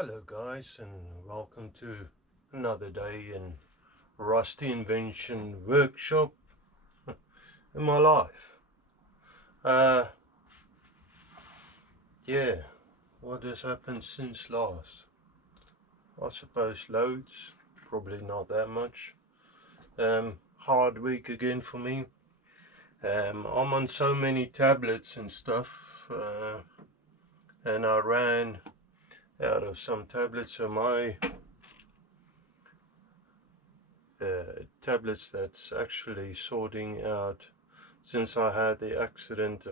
Hello guys, and welcome to another day in Rusty Invention Workshop in my life. Yeah, what has happened since last? I suppose loads, probably not that much. Hard week again for me. I'm on so many tablets and stuff, and I ran out of some tablets, so my tablets that's actually sorting out. Since I had the accident,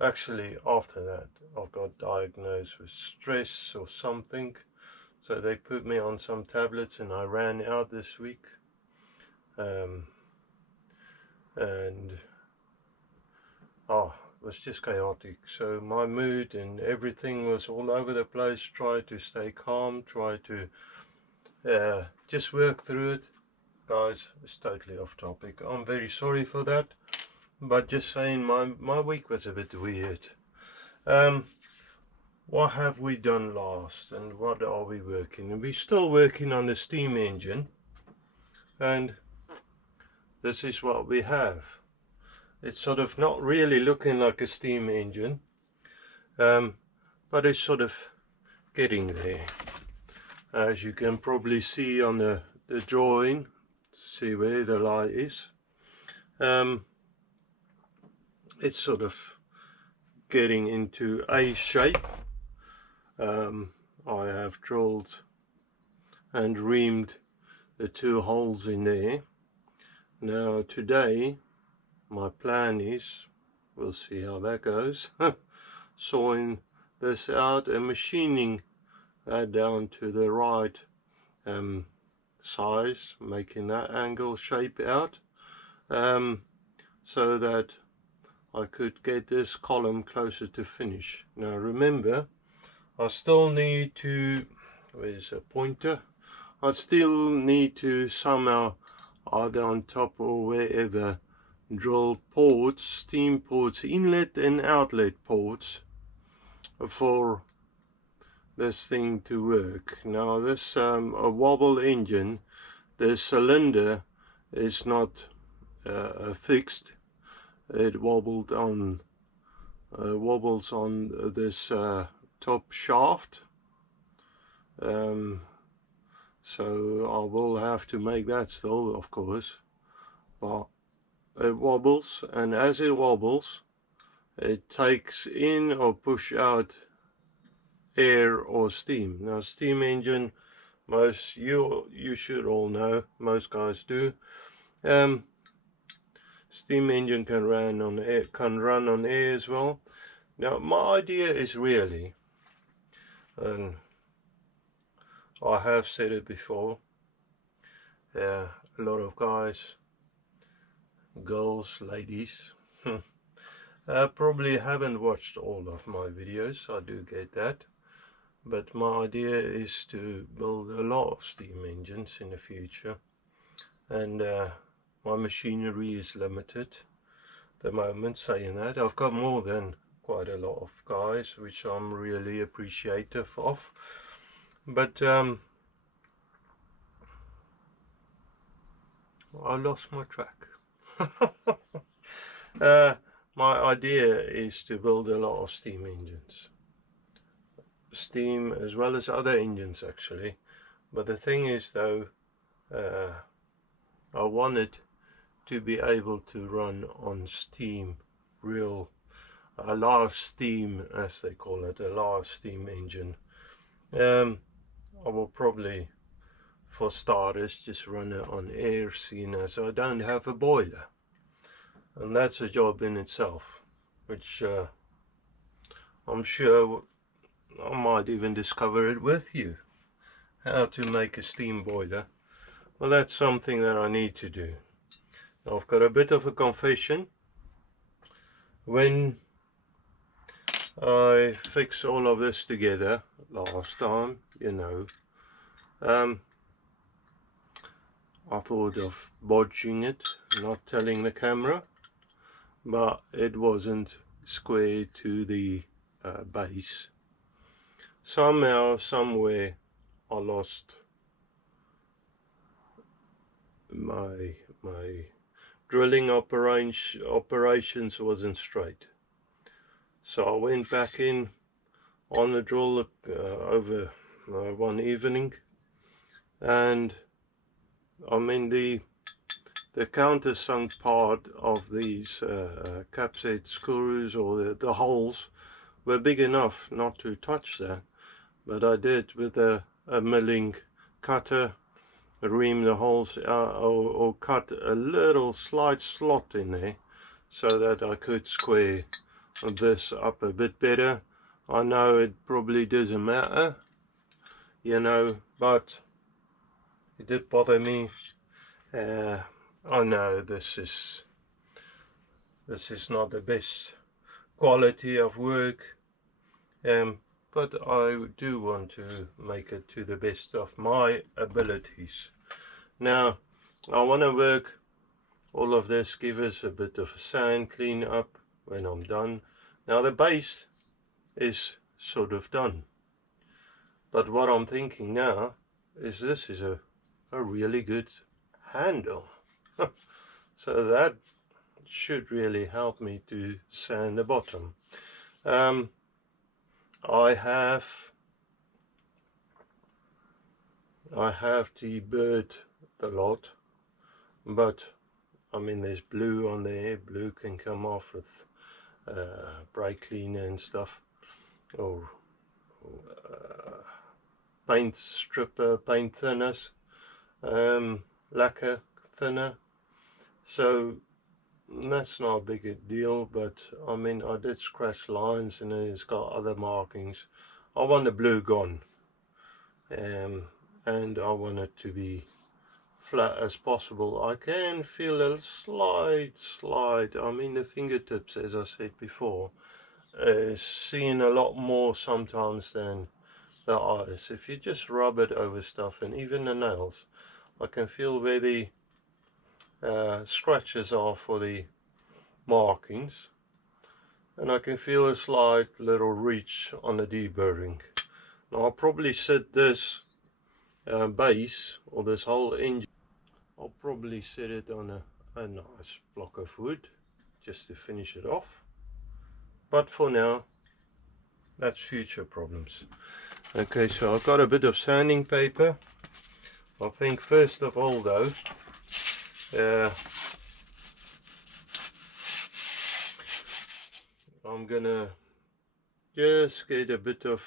actually after that I've got diagnosed with stress or something, so they put me on some tablets and I ran out this week, and it was just chaotic. So my mood and everything was all over the place. Try to stay calm, try to just work through it. Guys, it's totally off topic. I'm very sorry for that, but just saying my week was a bit weird. What have we done last, and what are we working? And we're still working on the steam engine, and this is what we have. It's sort of not really looking like a steam engine, but it's sort of getting there. As you can probably see on the drawing, see where the light is. It's sort of getting into a shape. I have drilled and reamed the two holes in there. Now today my plan is, we'll see how that goes, sawing this out and machining that down to the right size, making that angle shape out, so that I could get this column closer to finish. Now remember, I still need to, where's a pointer, I still need to somehow, either on top or wherever, drill ports, steam ports, inlet and outlet ports for this thing to work. Now this a wobble engine, the cylinder is not fixed. It wobbles on this top shaft, so I will have to make that still, of course, but it wobbles, and as it wobbles it takes in or push out air or steam. Now steam engine, most you should all know, most guys do, steam engine can run on air as well. Now my idea is really, and I have said it before, a lot of guys, girls, ladies probably haven't watched all of my videos. I do get that, but my idea is to build a lot of steam engines in the future, and my machinery is limited at the moment. Saying that, I've got more than quite a lot of guys, which I'm really appreciative of, but I lost my track. My idea is to build a lot of steam engines, steam as well as other engines actually, but the thing is though, I wanted to be able to run on steam, a live steam as they call it, a live steam engine. I will probably, for starters, just run it on air, seeing as I don't have a boiler, and that's a job in itself, which I'm sure I might even discover it with you, how to make a steam boiler. Well, that's something that I need to do. Now, I've got a bit of a confession. When I fixed all of this together last time, you know, I thought of bodging it, not telling the camera, but it wasn't square to the base, somehow, somewhere, I lost my drilling operations wasn't straight. So I went back in on the drill over one evening, and I mean the countersunk part of these capset screws, or the holes, were big enough not to touch that, but I did with a milling cutter ream the holes or cut a little slight slot in there so that I could square this up a bit better. I know it probably doesn't matter, you know, but it did bother me. I know this is not the best quality of work, but I do want to make it to the best of my abilities. Now I want to work all of this, give us a bit of a sand clean up when I'm done. Now the base is sort of done, but what I'm thinking now is this is a really good handle. So that should really help me to sand the bottom. I have deburred the lot, but I mean there's blue on there. Blue can come off with brake cleaner and stuff, or paint stripper, paint thinners, lacquer thinner. So that's not a big deal, but I mean I did scratch lines and it's got other markings. I want the blue gone, and I want it to be flat as possible. I can feel a slight, I mean the fingertips, as I said before, is seeing a lot more sometimes than the eyes. If you just rub it over stuff, and even the nails, I can feel where the scratches are for the markings, and I can feel a slight little reach on the deburring. Now I'll probably set this base, or this whole engine, I'll probably set it on a nice block of wood just to finish it off, but for now that's future problems. Okay, so I've got a bit of sanding paper. I think first of all though, I'm gonna just get a bit of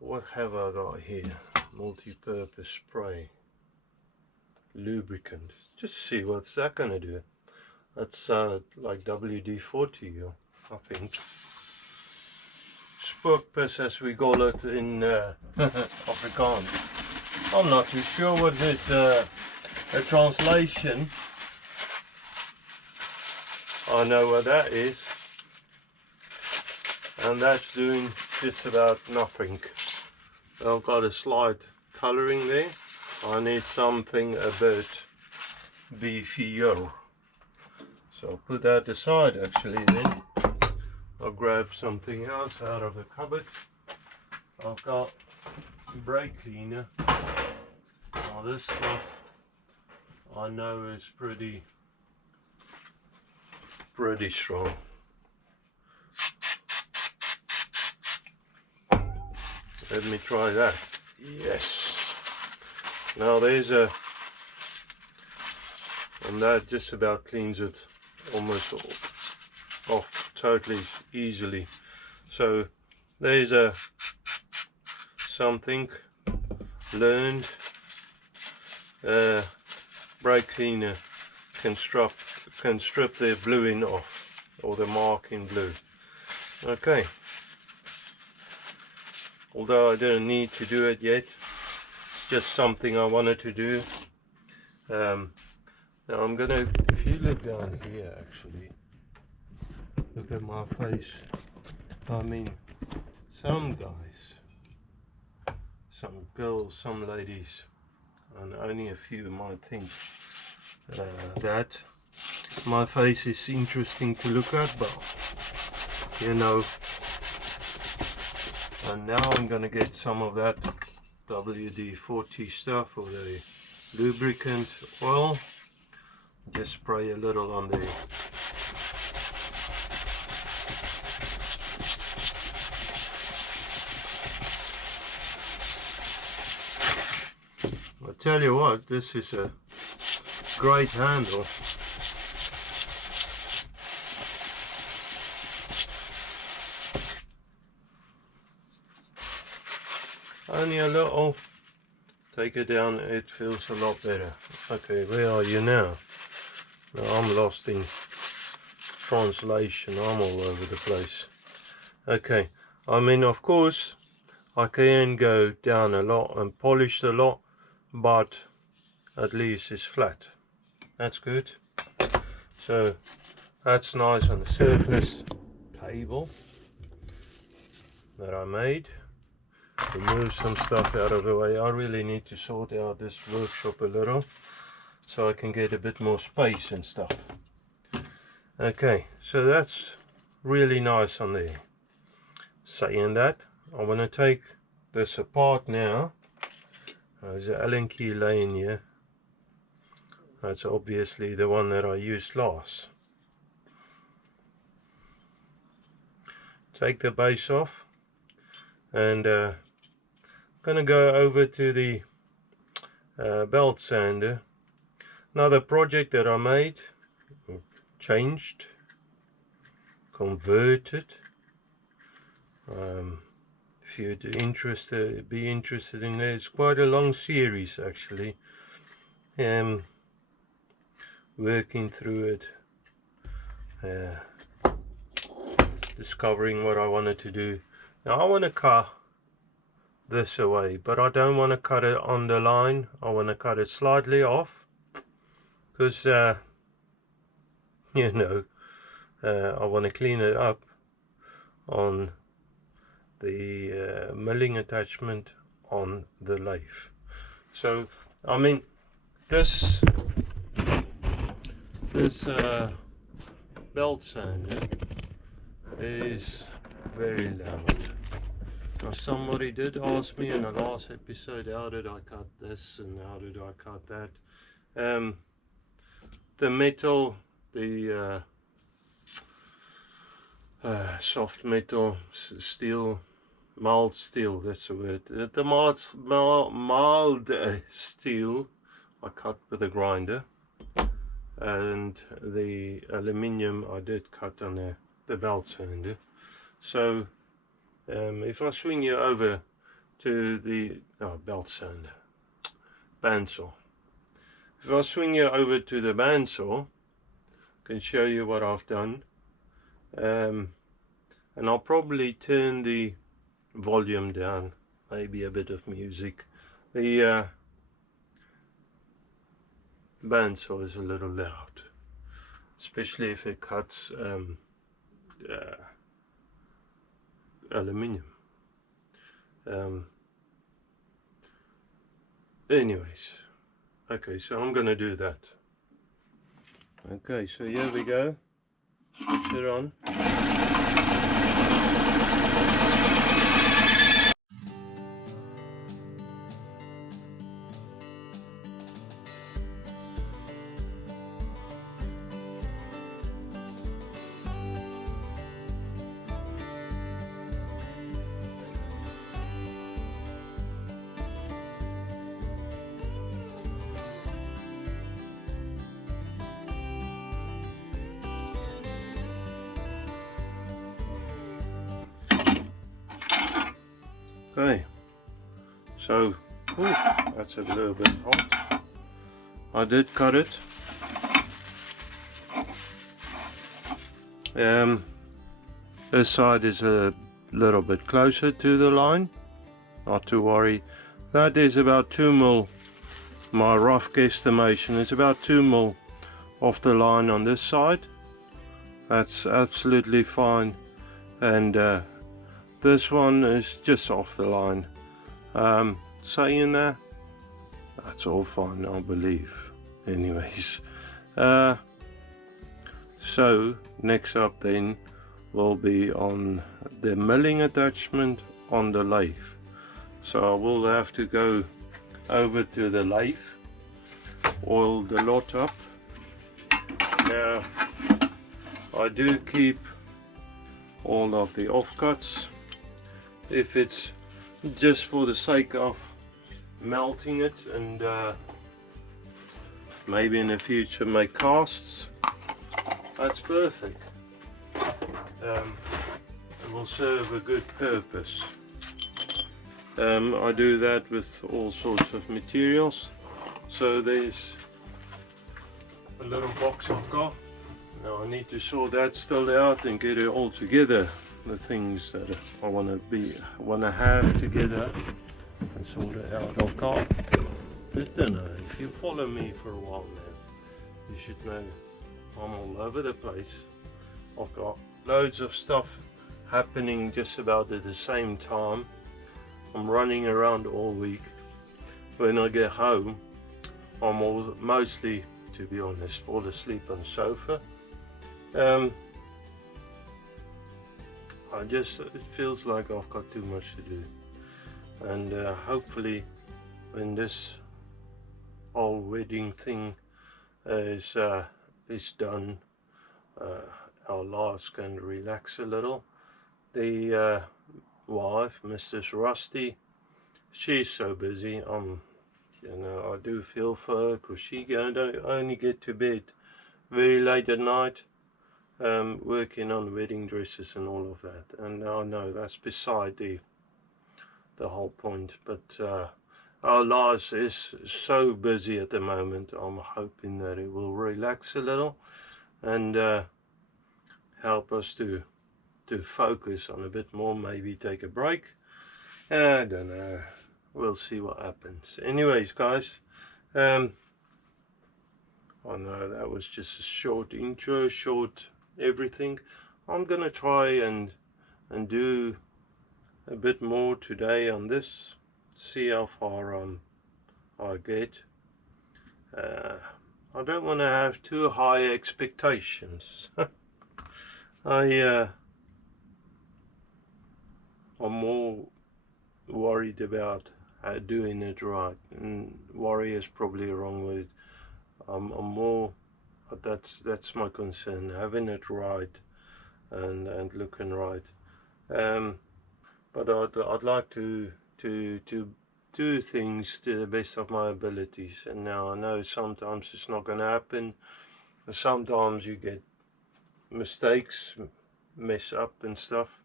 what have I got here? Multi-purpose spray lubricant. Just see what's that gonna do. That's like WD-40, I think. Spookpiss, as we call it in Afrikaans. I'm not too sure what the translation. I know what that is, and that's doing just about nothing. I've got a slight colouring there. I need something a bit beefier, so I'll put that aside. Actually then I'll grab something else out of the cupboard. I've got brake cleaner. Now this stuff I know is pretty strong. Let me try that. Yes. Now there's a, and that just about cleans it almost off totally easily. So there's a something learned. Brake cleaner can strip the bluing off, or the mark in blue. Okay. Although I didn't need to do it yet, it's just something I wanted to do. Now I'm gonna, if you look down here, actually, look at my face. I mean, some guys, some girls, some ladies, and only a few might think that my face is interesting to look at, but you know, And now I'm going to get some of that WD-40 stuff, or the lubricant oil. Just spray a little on there. I tell you what, this is a great handle. Only a little. Take it down, it feels a lot better. Okay, where are you now? Now I'm lost in translation, I'm all over the place. Okay, I mean, of course I can go down a lot and polish a lot, but at least it's flat. That's good. So that's nice on the surface table that I made. Remove some stuff out of the way. I really need to sort out this workshop a little so I can get a bit more space and stuff. Okay, so that's really nice on there. Saying that, I want to take this apart now. There's an Allen key laying here. That's obviously the one that I used last. Take the base off, and gonna go over to the belt sander. Another project that I made, changed, converted. If you'd be interested in it, it's quite a long series actually. Working through it, discovering what I wanted to do. Now I want to cut this away, but I don't want to cut it on the line. I want to cut it slightly off, because you know, I want to clean it up on the milling attachment on the lathe. So I mean, this belt sander is very loud. Now somebody did ask me in the last episode, how did I cut this and how did I cut that. The metal, the soft metal, steel, mild steel, that's the word. The mild steel I cut with a grinder, and the aluminium I did cut on the belt sander. So if I swing you over to the belt sander, bandsaw. If I swing you over to the bandsaw, I can show you what I've done. And I'll probably turn the volume down, maybe a bit of music. The bandsaw is a little loud, especially if it cuts aluminium. Anyways, okay, so I'm gonna do that. Okay, so here we go. Switch it on. Okay, so that's a little bit hot. I did cut it. This side is a little bit closer to the line, not to worry. That is about 2 mil, my rough guesstimation is about 2 mil off the line on this side. That's absolutely fine, and this one is just off the line. Saying that, that's all fine, I believe. Anyways, so next up then will be on the milling attachment on the lathe. So I will have to go over to the lathe, oil the lot up. Now I do keep all of the offcuts if it's just for the sake of melting it, and maybe in the future make casts. That's perfect. It will serve a good purpose. I do that with all sorts of materials. So there's a little box I've got. Now I need to sort that still out and get it all together. The things that I want to have together and sort it out. I've got, I don't know, if you follow me for a while now, you should know I'm all over the place. I've got loads of stuff happening just about at the same time. I'm running around all week. When I get home, I'm mostly, to be honest, fall asleep on the sofa. It feels like I've got too much to do, and hopefully when this whole wedding thing is done, our lives can relax a little. The wife, Mrs. Rusty, she's so busy. You know, I do feel for her, because she don't only get to bed very late at night, working on wedding dresses and all of that. And I know that's beside the whole point, but our lives is so busy at the moment. I'm hoping that it will relax a little and help us to focus on a bit more, maybe take a break. I don't know, we'll see what happens. Anyways guys, I know that was just a short intro, short everything. I'm gonna try and do a bit more today on this, see how far I get. I don't want to have too high expectations. I'm more worried about doing it right, and worry is probably a wrong word. I'm more, that's my concern, having it right and looking right. But I'd like to do things to the best of my abilities, and now I know sometimes it's not going to happen. Sometimes you get mistakes, mess up and stuff,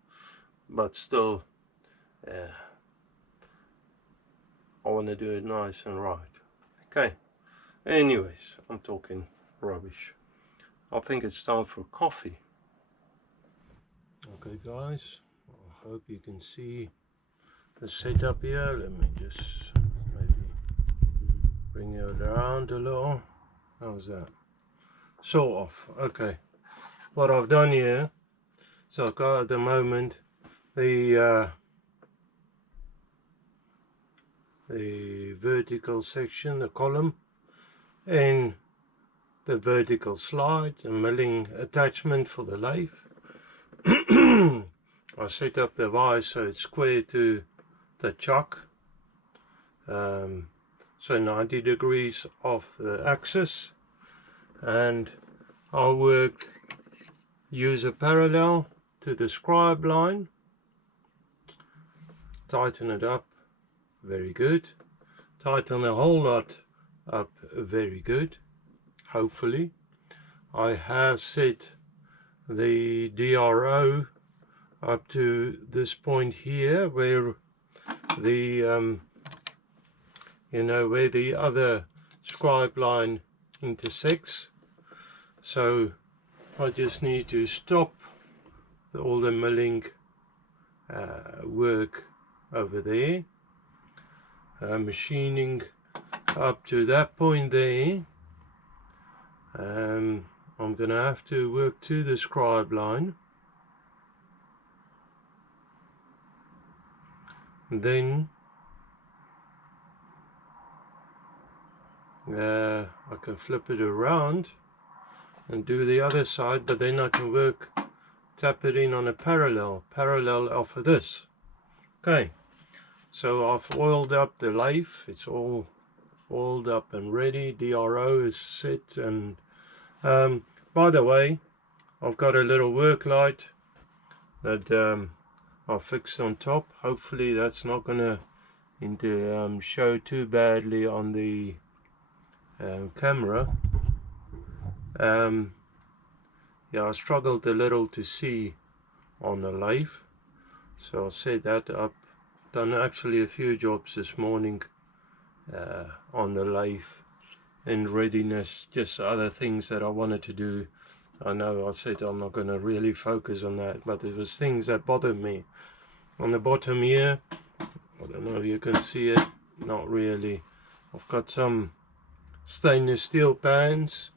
but still I want to do it nice and right. Okay, anyways, I'm talking rubbish. I think it's time for coffee. Okay guys, I hope you can see the setup here. Let me just maybe bring it around a little. How's that? Sort of. Okay, what I've done here, so I've got at the moment the vertical section, the column, and the vertical slide, a milling attachment for the lathe. I set up the vise so it's square to the chuck, so 90 degrees off the axis, and I'll use a parallel to the scribe line, tighten it up, very good, tighten the whole lot up, very good, hopefully. I have set the DRO up to this point here, where the you know, where the other scribe line intersects. So I just need to stop all the milling work over there, machining up to that point there. I'm gonna have to work to the scribe line, and then I can flip it around and do the other side, but then I can tap it in on a parallel off of this. Okay, so I've oiled up the lathe. It's all oiled up and ready. DRO is set, and by the way, I've got a little work light that I've fixed on top. Hopefully that's not gonna show too badly on the camera. Yeah, I struggled a little to see on the lathe, so I'll set that up. Done actually a few jobs this morning on the lathe in readiness, just other things that I wanted to do. I know I said I'm not going to really focus on that, but there was things that bothered me. On the bottom here, I don't know if you can see it, not really. I've got some stainless steel pans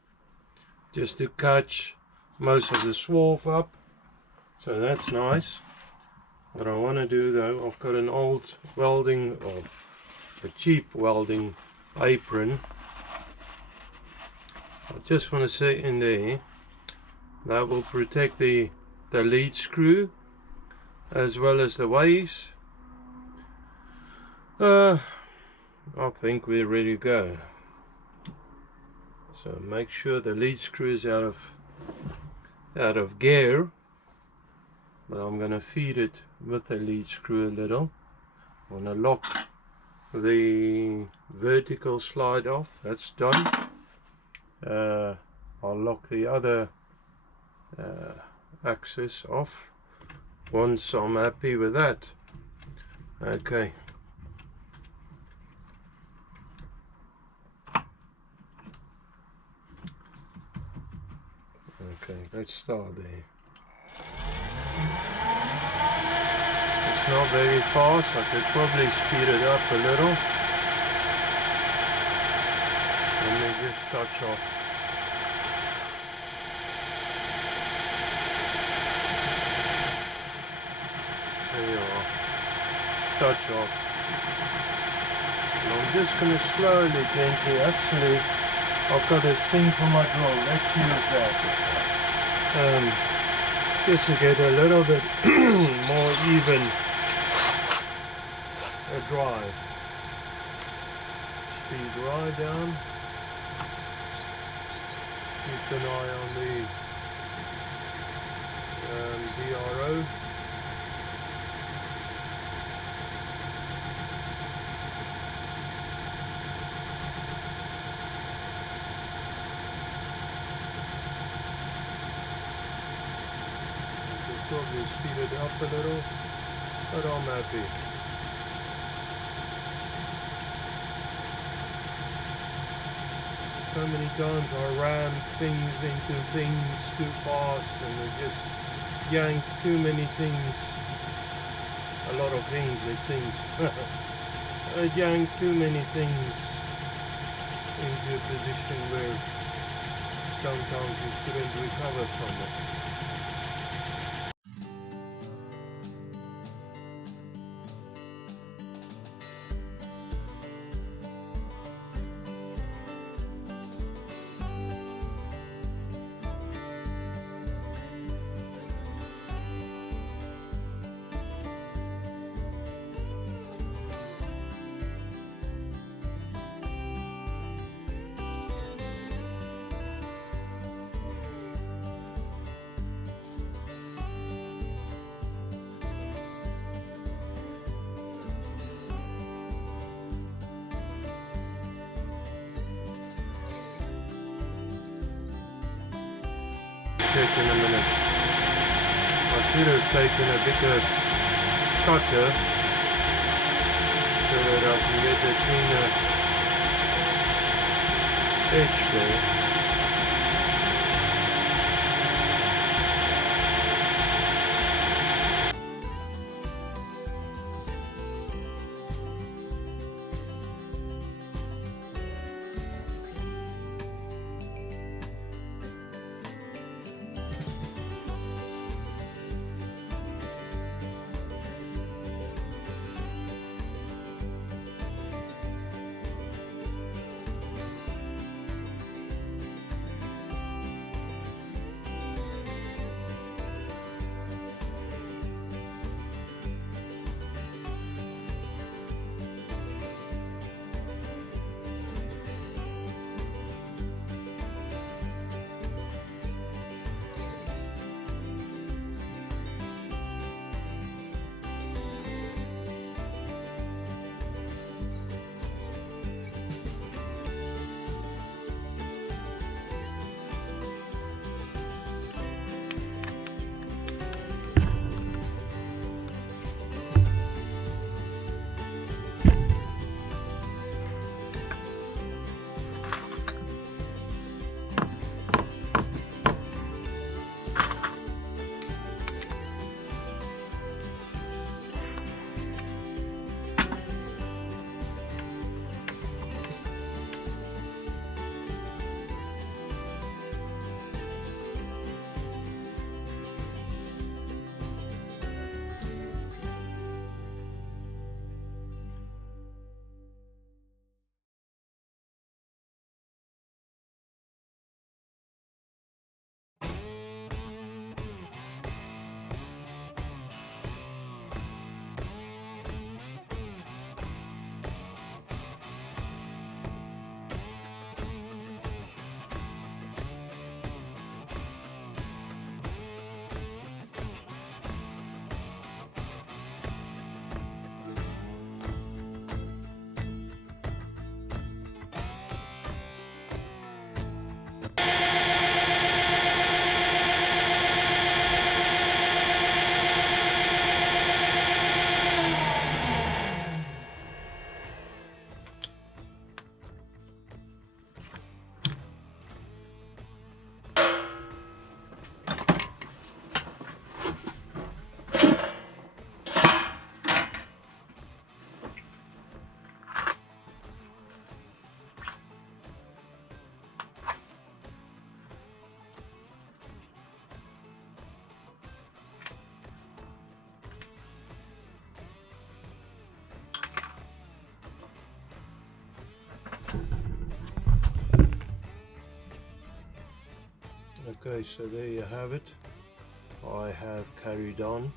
just to catch most of the swarf up, so that's nice. What I want to do though, I've got an old welding, or a cheap welding apron. I just want to set in there. That will protect the lead screw as well as the ways. I think we're ready to go. So make sure the lead screw is out of gear, but I'm going to feed it with the lead screw a little. I'm going to lock the vertical slide off. That's done. I'll lock the other axis off once I'm happy with that. Okay. Okay, let's start there. It's not very fast. I could probably speed it up a little. Let me just touch off. There you are. Touch off. And I'm just going to slowly, gently, actually, I've got this thing for my drill. Let's use that. Just to get a little bit more even drive. Speed right down. Keep an eye on the DRO. Probably speed it up a little, but I'm happy. So many times I ram things into things too fast and I just yank too many things, a lot of things it seems. I yank too many things into a position where sometimes you couldn't recover from it. In a minute. I should have taken a bigger cutter so that I can get the cleaner edge there. Okay, so there you have it. I have carried on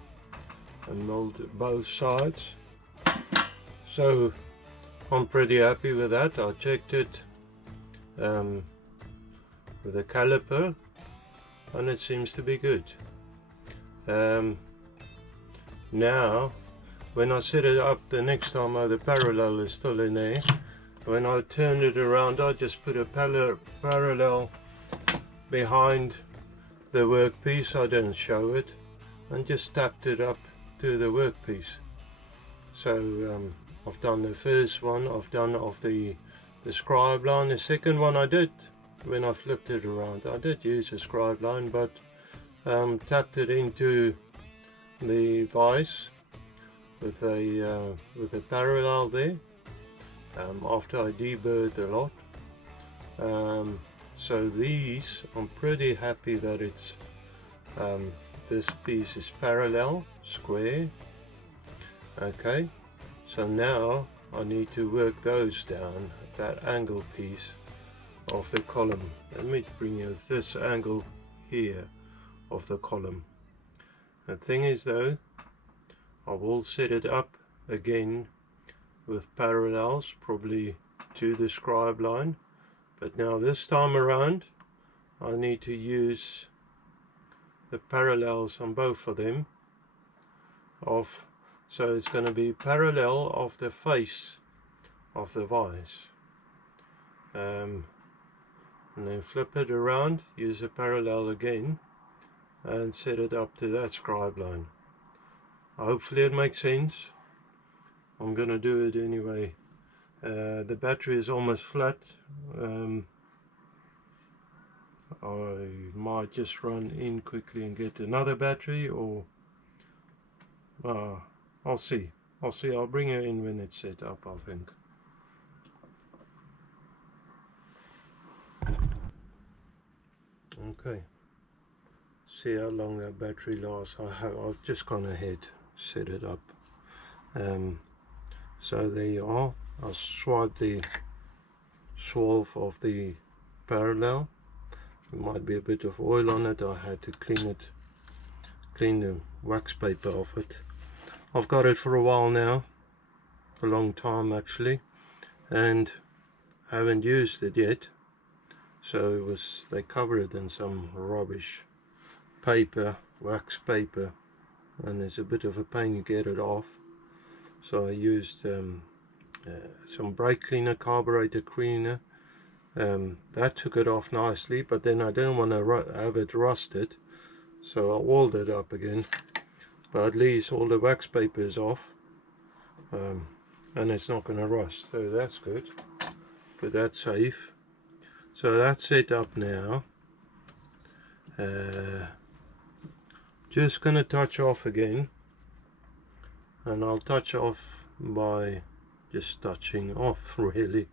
and molded both sides, so I'm pretty happy with that. I checked it with a caliper and it seems to be good. Now when I set it up the next time, the parallel is still in there. When I turn it around, I just put a parallel behind the workpiece. I didn't show it, and just tapped it up to the workpiece. So I've done the first one, I've done of the scribe line. The second one I did, when I flipped it around, I did use a scribe line, but tapped it into the vise with a parallel there, after I deburred a lot. So these, I'm pretty happy that it's this piece is parallel, square. Okay, so now I need to work those down, that angle piece of the column. Let me bring you this angle here of the column. The thing is though, I will set it up again with parallels, probably to the scribe line, but now this time around I need to use the parallels on both of them, so it's going to be parallel of the face of the vise, and then flip it around, use a parallel again and set it up to that scribe line. Hopefully it makes sense. I'm gonna do it anyway. The battery is almost flat. I might just run in quickly and get another battery, or I'll see. I'll bring her in when it's set up, I think. Okay, see how long that battery lasts. I've just gone ahead, set it up. So there you are. I'll swipe the swerve of the parallel. There might be a bit of oil on it. I had to clean the wax paper off it. I've got it for a while now, a long time actually, and haven't used it yet. So they covered it in some rubbish paper, wax paper, and it's a bit of a pain to get it off. So I used some brake cleaner, carburetor cleaner. That took it off nicely, but then I didn't want to have it rusted, so I oiled it up again. But at least all the wax paper is off, and it's not going to rust, so that's good. But that's safe. So that's set up now. Just going to touch off again, and I'll touch off by just touching off, really.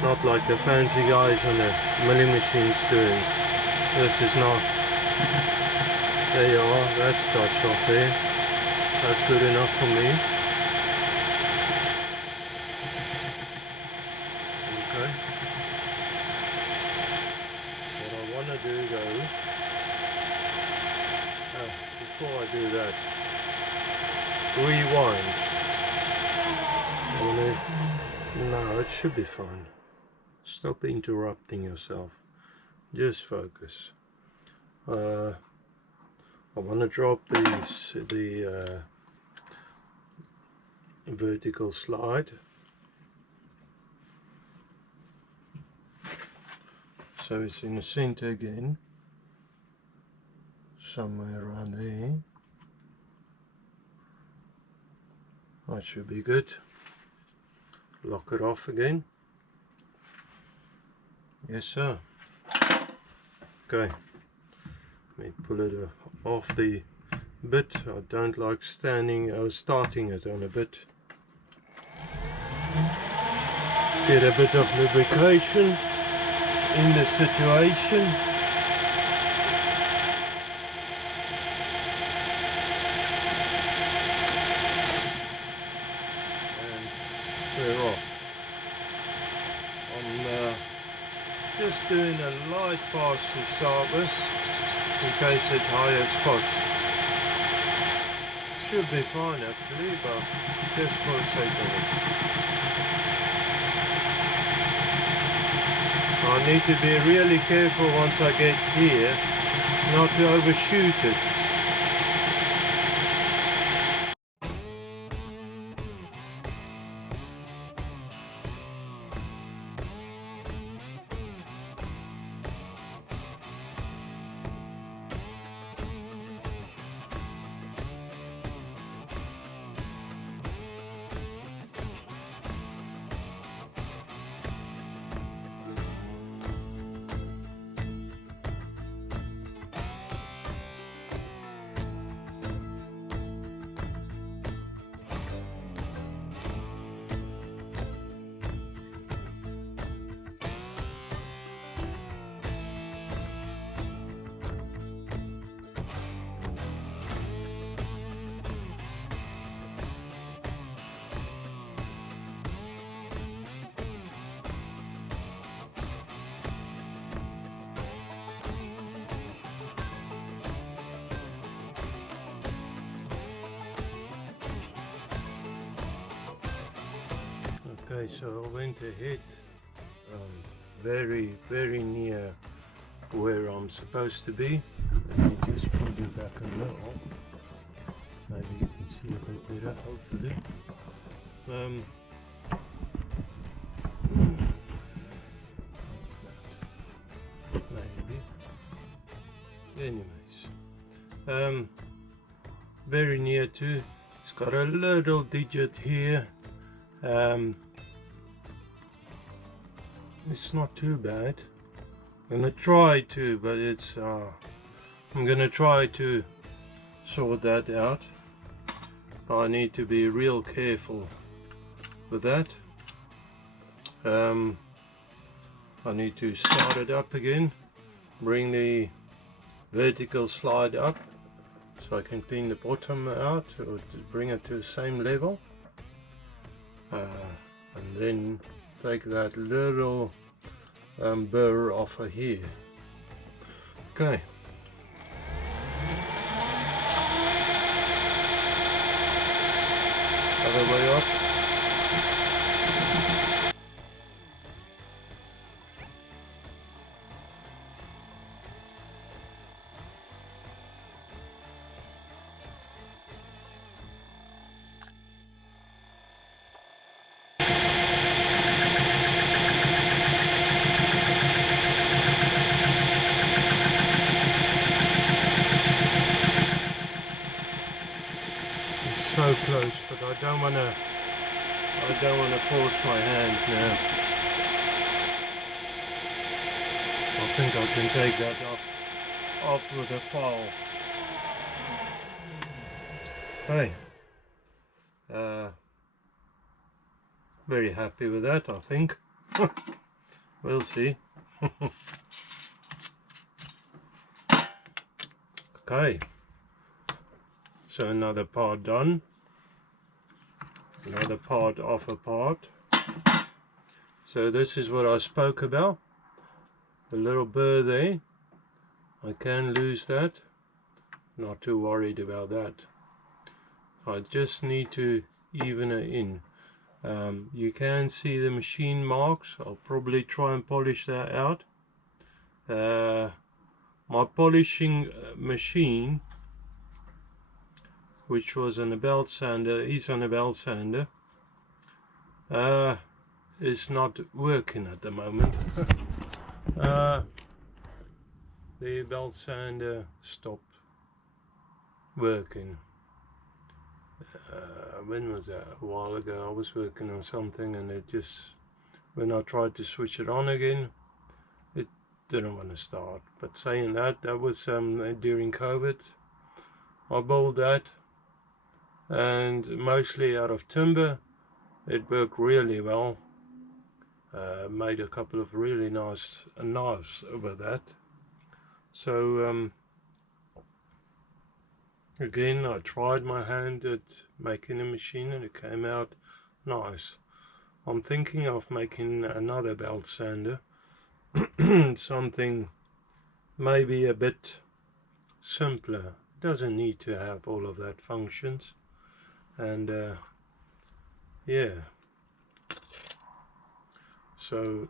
Not like the fancy guys on the milling machines doing. This is not. There you are, that's touch off there. That's good enough for me. Okay. What I want to do though, before I do that, rewind. No, it should be fine. Stop interrupting yourself. Just focus. I want to drop the vertical slide. So it's in the center again, somewhere around there. That should be good. Lock it off again. Yes sir. Okay, let me pull it off the bit. I don't like starting it on a bit. Get a bit of lubrication in the situation. And we're off. I'm just doing a light pass to start with, in case it's higher spot. Should be fine actually, but just for the sake of it. I need to be really careful once I get here, not to overshoot it. Okay, so I went ahead very near where I'm supposed to be. Let me just pull you back a little. Maybe you can see a bit better, hopefully. Maybe. Anyways, very near to. It's got a little digit here. It's not too bad. I'm gonna try to, but it's I'm gonna try to sort that out, but I need to be real careful with that. I need to start it up again, bring the vertical slide up so I can clean the bottom out, or to bring it to the same level, and then take that little burr off of here. Okay. Other way up. So close, but I don't want to force my hand now. I think I can take that off with a file. Hey, very happy with that, I think. We'll see. Okay, so another part done, another part off a part. So this is what I spoke about, the little burr there. I can lose that, not too worried about that. I just need to even it in. You can see the machine marks. I'll probably try and polish that out. My polishing machine, which was on a belt sander, is on a belt sander, is not working at the moment. The belt sander stopped working. When was that? A while ago. I was working on something, and it just, when I tried to switch it on again, it didn't want to start. But saying that, that was during COVID. I bought that, and mostly out of timber. It worked really well. Made a couple of really nice knives over that. So again, I tried my hand at making a machine, and it came out nice. I'm thinking of making another belt sander, something maybe a bit simpler. Doesn't need to have all of that functions. And yeah, so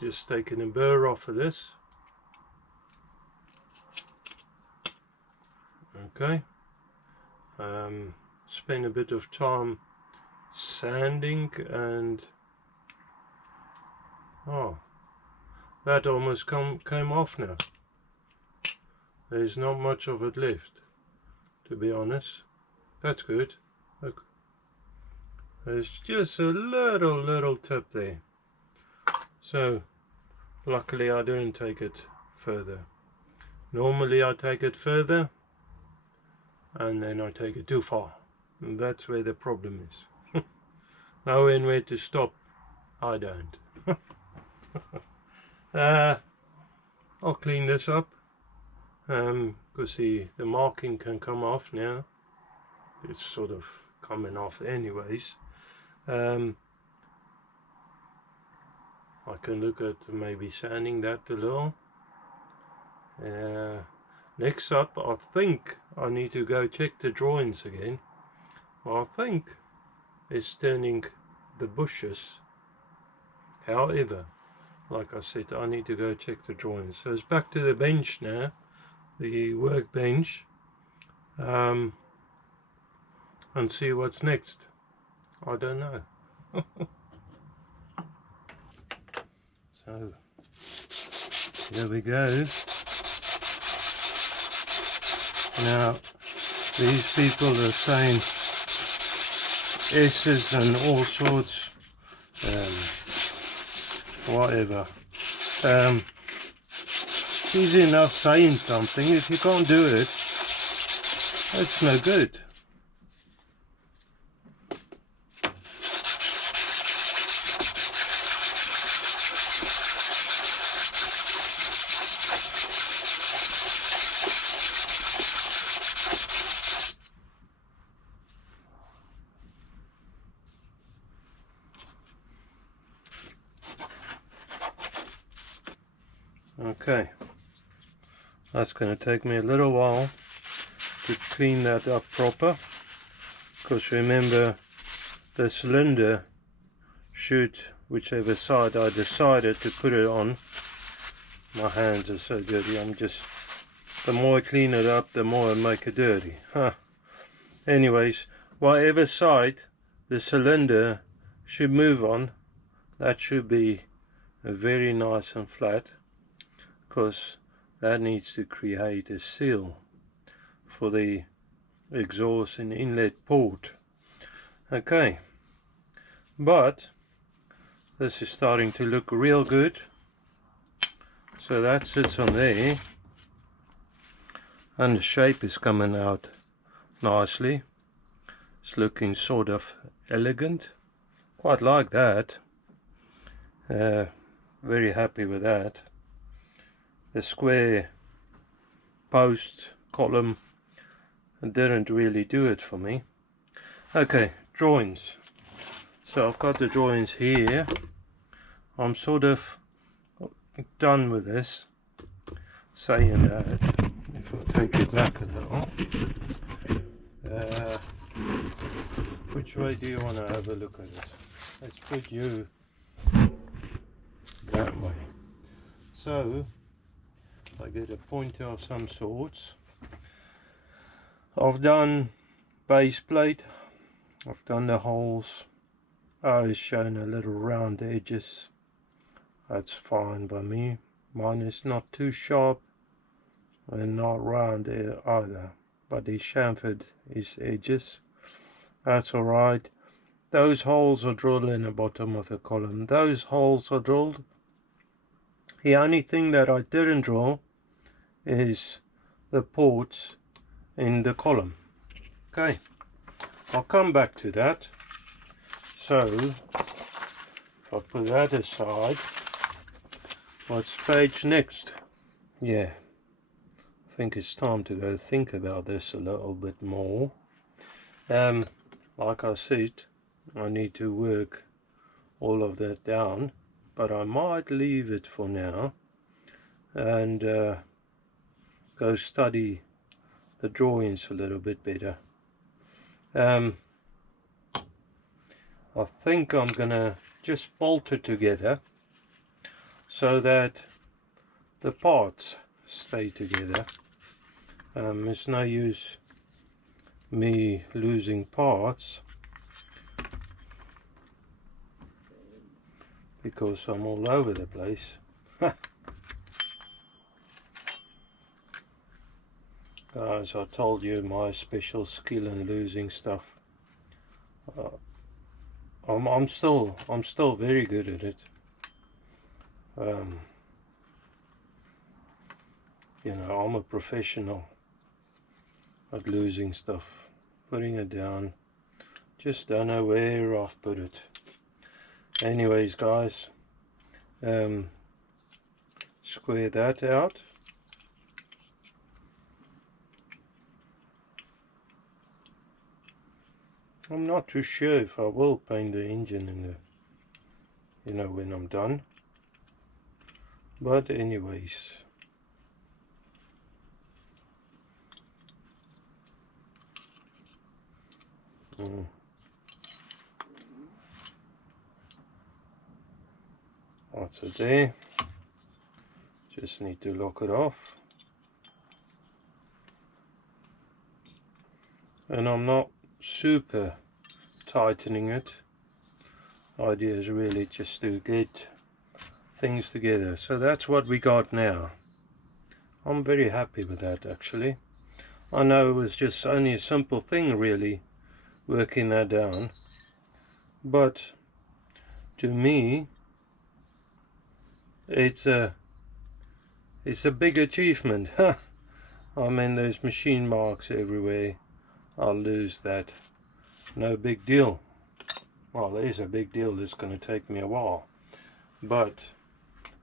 just taking a burr off of this. Okay, spend a bit of time sanding, and oh, that almost came off now. There's not much of it left, to be honest. That's good. Look, there's just a little tip there. So luckily I didn't take it further. Normally I take it further and then I take it too far, and that's where the problem is. Knowing where to stop, I don't. I'll clean this up because the marking can come off now. It's sort of coming off anyways. I can look at maybe sanding that a little. Next up, I think I need to go check the drawings again. I think it's turning the bushes. However, like I said, I need to go check the drawings. So it's back to the bench now, the workbench, and see what's next. I don't know. So here we go. Now these people are saying S's and all sorts, whatever. Easy enough saying something. If you can't do it, that's no good. Okay, that's going to take me a little while to clean that up proper, because remember, the cylinder should, whichever side I decided to put it on. My hands are so dirty, the more I clean it up, the more I make it dirty. Anyways, whatever side the cylinder should move on, that should be very nice and flat, because that needs to create a seal for the exhaust and inlet port. Okay, but this is starting to look real good. So that sits on there, and the shape is coming out nicely. It's looking sort of elegant. Quite like that. Very happy with that. The square post column didn't really do it for me. Okay, drawings. So I've got the drawings here. I'm sort of done with this. Saying that, if I take it back a little, which way do you want to have a look at it? Let's put you that way. So I get a pointer of some sorts. I've done base plate, I've done the holes. It's shown a little round edges. That's fine by me. Mine is not too sharp and not round either, but he chamfered his edges. That's alright. Those holes are drilled in the bottom of the column. Those holes are drilled. The only thing that I didn't drill is the ports in the column. Okay, I'll come back to that. So if I put that aside, what's page next? Yeah, I think it's time to go think about this a little bit more. Like I said, I need to work all of that down, but I might leave it for now and go study the drawings a little bit better. I think I'm gonna just bolt it together so that the parts stay together. It's no use me losing parts because I'm all over the place. Guys, I told you my special skill in losing stuff. I'm still very good at it. You know, I'm a professional at losing stuff, putting it down. Just don't know where I've put it. Anyways, guys, square that out. I'm not too sure if I will paint the engine in the, you know, when I'm done. But anyways, that's it there. Just need to lock it off. And I'm not super tightening it. The idea is really just to get things together. So that's what we got now. I'm very happy with that, actually. I know it was just only a simple thing, really, working that down, but to me it's a big achievement. I mean, there's machine marks everywhere. I'll lose that. No big deal. Well, there's a big deal. It's going to take me a while, but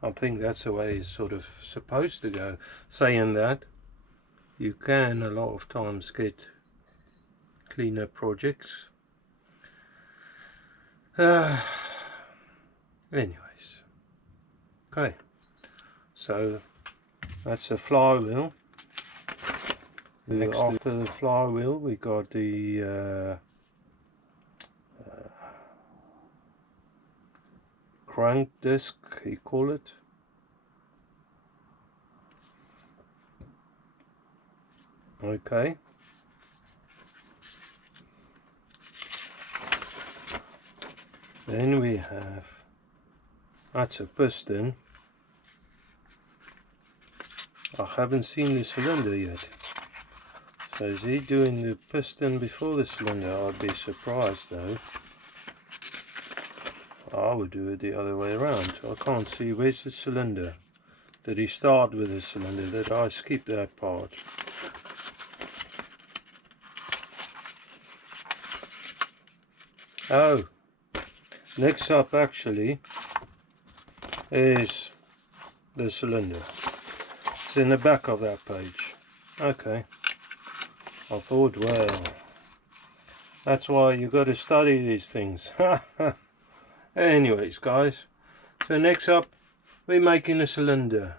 I think that's the way it's sort of supposed to go. Saying that, you can a lot of times get cleaner projects. Anyways, okay, so that's the flywheel. After the flywheel, we got the crank disc, you call it. Okay. Then we have, that's a piston. I haven't seen the cylinder yet. So is he doing the piston before the cylinder? I'd be surprised though. I would do it the other way around. I can't see, where's the cylinder? Did he start with the cylinder? Did I skip that part? Oh, next up actually is the cylinder. It's in the back of that page. Okay. I thought, well, that's why you got to study these things. Anyways, guys, so next up we're making a cylinder,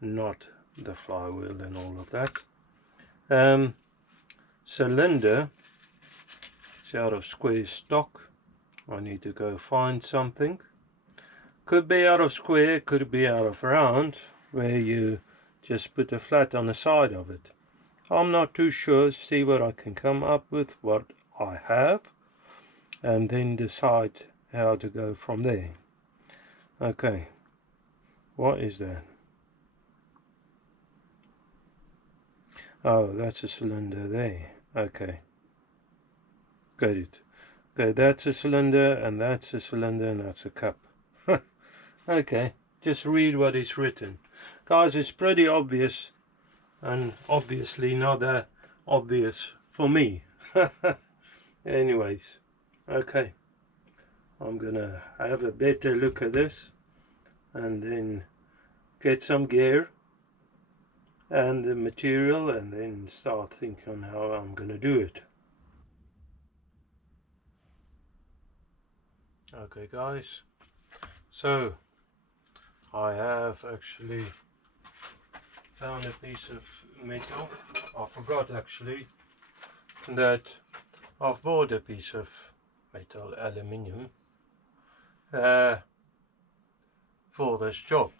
not the flywheel and all of that. Cylinder is out of square stock. I need to go find something. Could be out of square, could be out of round, where you just put a flat on the side of it. I'm not too sure. See what I can come up with, what I have, and then decide how to go from there. Okay, what is that? Oh, that's a cylinder there. Okay, got it. Okay, that's a cylinder, and that's a cylinder, and that's a cup. Okay, just read what is written. Guys, it's pretty obvious, and obviously not that obvious for me. Anyways, okay, I'm gonna have a better look at this and then get some gear and the material and then start thinking on how I'm gonna do it. Okay guys, so I have actually found a piece of metal. I forgot actually that I've bought a piece of metal, aluminium, for this job,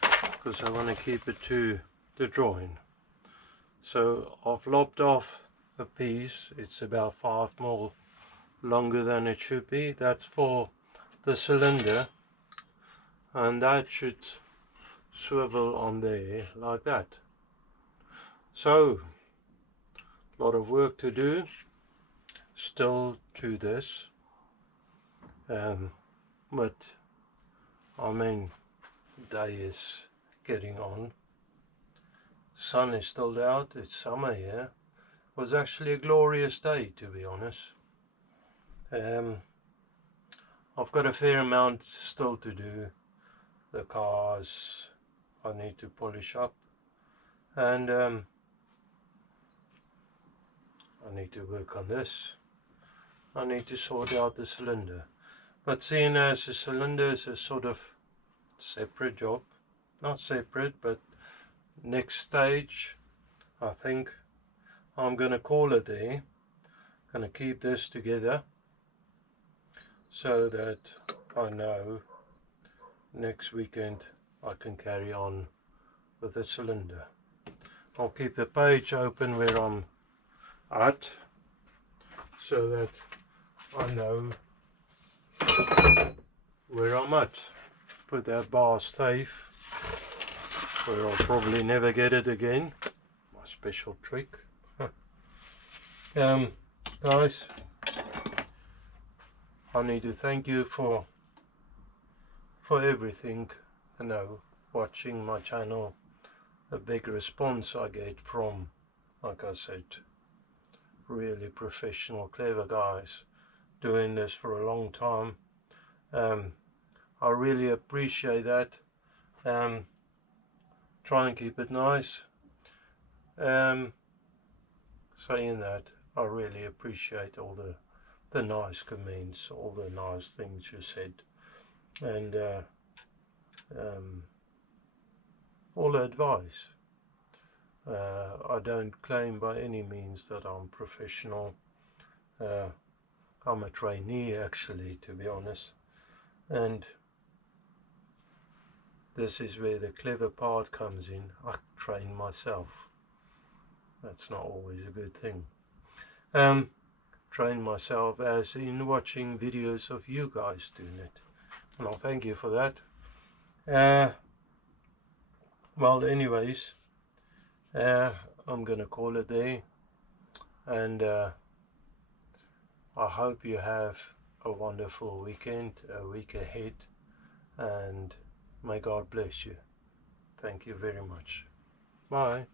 because I want to keep it to the drawing. So I've lopped off a piece. It's about 5 mm longer than it should be. That's for the cylinder, and that should swivel on there like that. So a lot of work to do still to this, but I mean, the day is getting on. Sun is still out. It's summer here. It was actually a glorious day, to be honest. I've got a fair amount still to do. The cars I need to polish up, and I need to work on this. I need to sort out the cylinder, but seeing as the cylinder is a sort of separate job, not separate but next stage, I think I'm gonna call it there. Gonna keep this together so that I know next weekend I can carry on with the cylinder. I'll keep the page open where I'm at so that I know where I'm at. Put that bar safe where I'll probably never get it again. My special trick. Guys, I need to thank you for everything, you know, watching my channel. The big response I get from, like I said, really professional, clever guys doing this for a long time. I really appreciate that. Try and keep it nice. Saying that, I really appreciate all the nice comments, all the nice things you said, and all the advice. I don't claim by any means that I'm professional. I'm a trainee actually, to be honest, and this is where the clever part comes in. I train myself. That's not always a good thing. Train myself as in watching videos of you guys doing it, and I'll thank you for that. Well, anyways, I'm gonna call it there, and I hope you have a wonderful weekend, a week ahead, and may God bless you. Thank you very much. Bye.